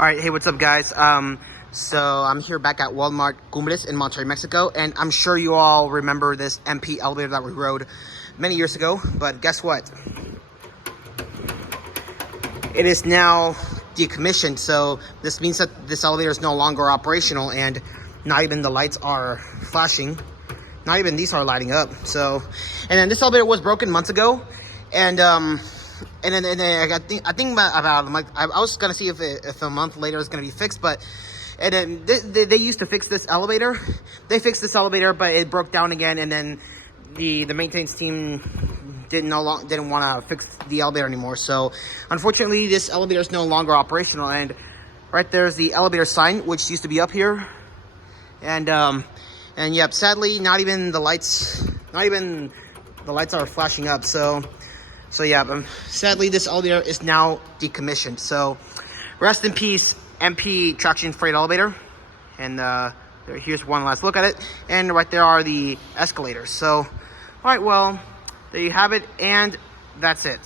All right, hey, what's up, guys? So I'm here back at Walmart Cumbres in Monterrey, Mexico, and I'm sure you all remember this MP elevator that we rode many years ago. But guess what? It is now decommissioned, so this means that this elevator is no longer operational, and not even the lights are flashing. Not even these are lighting up. So, and then this elevator was broken months ago, and then I think about a month, I was gonna see if a month later it's gonna be fixed, but and then they used to fix this elevator. They fixed this elevator, but it broke down again, and then the maintenance team didn't want to fix the elevator anymore. So unfortunately, this elevator is no longer operational. And right there's the elevator sign, which used to be up here, and yep, sadly, not even the lights are flashing up. So yeah, sadly, this elevator is now decommissioned. So rest in peace, MP traction freight elevator. And here's one last look at it. And right there are the escalators. So, all right, well, there you have it. And that's it.